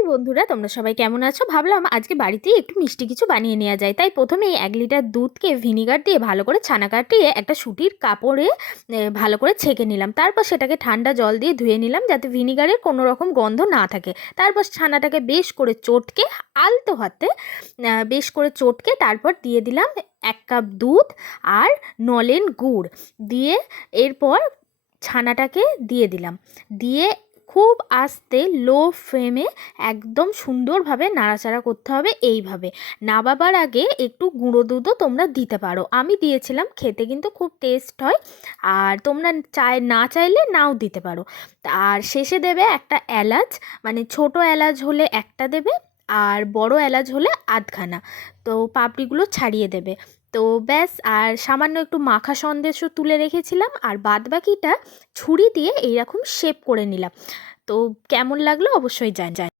High বন্ধুরা, তোমরা সবাই কেমন আছো? ভাবলাম আজকে বাড়িতেই একটু মিষ্টি কিছু বানিয়ে নেওয়া যায়। তাই প্রথমেই 1 লিটার দুধকে ভিনিগার দিয়ে ভালো করে ছানা কাটিয়ে একটা সুতির কাপড়ে ভালো করে ছেঁকে নিলাম। তারপর সেটাকে ঠান্ডা জল দিয়ে ধুয়ে নিলাম, যাতে ভিনিগারের কোনো রকম গন্ধ না থাকে। তারপর ছানাটাকে বেশ করে চটকে আলতো হাতে বেশ করে চটকে তারপর দিয়ে দিলাম 1 কাপ দুধ আর নলেন গুড় দিয়ে, এরপর ছানাটাকে দিয়ে দিলাম। দিয়ে খুব আস্তে লো ফ্লেমে একদম সুন্দরভাবে নাড়াচাড়া করতে হবে। এইভাবে নাবাবার আগে একটু গুঁড়ো দুধও তোমরা দিতে পারো, আমি দিয়েছিলাম, খেতে কিন্তু খুব টেস্ট হয়। আর তোমরা না চাইলে নাও দিতে পারো। আর শেষে দেবে একটা এলাচ, মানে ছোট এলাচ হলে একটা দেবে, আর বড় এলাচ হলে আধখানা। তো পাপড়িগুলো ছাড়িয়ে দেবে। তো ব্যাস, আর সামান্য একটু মাখা সন্দেশও তুলে রেখেছিলাম, আর বাদবাকিটা ছুরি দিয়ে এইরকম শেপ করে নিলাম। তো কেমন লাগলো অবশ্যই জানাবেন।